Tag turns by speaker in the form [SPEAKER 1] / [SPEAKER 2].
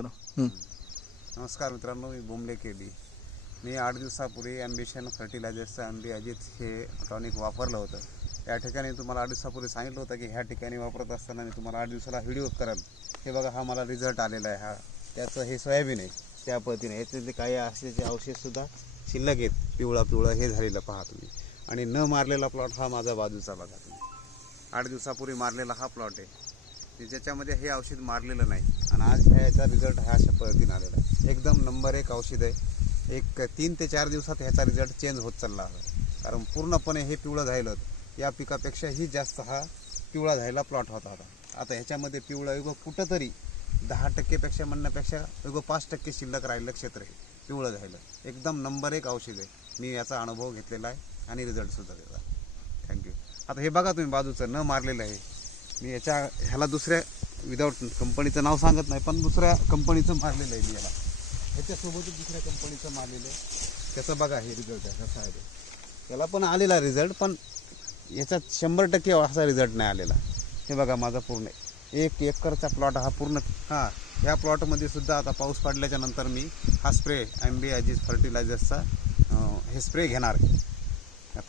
[SPEAKER 1] करा हं.
[SPEAKER 2] नमस्कार मित्रांनो मी बोंबले केडी मी आठ दिवसापूर्वी ॲम्बिशन फर्टिलायझर्सचं आंबे अजित हे टॉनिक वापरलं होतं. या ठिकाणी तुम्हाला आठ दिवसापूर्वी सांगितलं होतं की ह्या ठिकाणी वापरत असताना मी तुम्हाला आठ दिवसाला व्हिडिओ कराल हे बघा हा मला रिझल्ट आलेला आहे. हा त्याचं हे सोयाबीन आहे. त्या पद्धतीने याच्यातले काही असे औषधसुद्धा शिल्लक आहेत. पिवळा पिवळा हे झालेलं पहा तुम्ही. आणि न मारलेला प्लॉट हा माझा बाजूचा बघा तुम्ही. आठ दिवसापूर्वी मारलेला हा प्लॉट आहे. की ज्याच्यामध्ये हे औषध मारलेलं नाही. आणि आज ह्या याचा रिझल्ट हा अशा पद्धतीने आलेला आहे. एकदम नंबर एक औषध आहे. एक तीन ते चार दिवसात ह्याचा रिझल्ट चेंज होत चालला आहे. कारण पूर्णपणे हे पिवळं झालं या पिकापेक्षाही जास्त हा पिवळा झालेला प्लॉट होता आता. आता ह्याच्यामध्ये पिवळं युग कुठंतरी दहा टक्केपेक्षा म्हणण्यापेक्षा युग पाच टक्के शिल्लक राहिलं क्षेत्र हे पिवळं झालं एकदम नंबर एक औषध आहे. मी याचा अनुभव घेतलेला आहे आणि रिझल्टसुद्धा त्याचा थँक्यू आता हे बघा तुम्ही बाजूचं. न मारलेलं आहे. मी याच्या ह्याला दुसऱ्या विदाऊट कंपनीचं नाव सांगत नाही पण दुसऱ्या कंपनीचं मारलेलं आहे मी याला. ह्याच्यासोबतच दुसऱ्या कंपनीचं मारलेलं आहे. त्याचं बघा हे रिझल्ट आहे कसा आहे त्याला पण आलेला रिझल्ट पण याच्यात शंभर टक्के असा रिझल्ट नाही आलेला. हे बघा माझा पूर्ण एक एकरचा प्लॉट हा पूर्ण हां ह्या प्लॉटमध्ये सुद्धा आता पाऊस पडल्याच्या नंतर मी हा स्प्रे एम बी अजीज फर्टिलायझर्सचा हे स्प्रे घेणार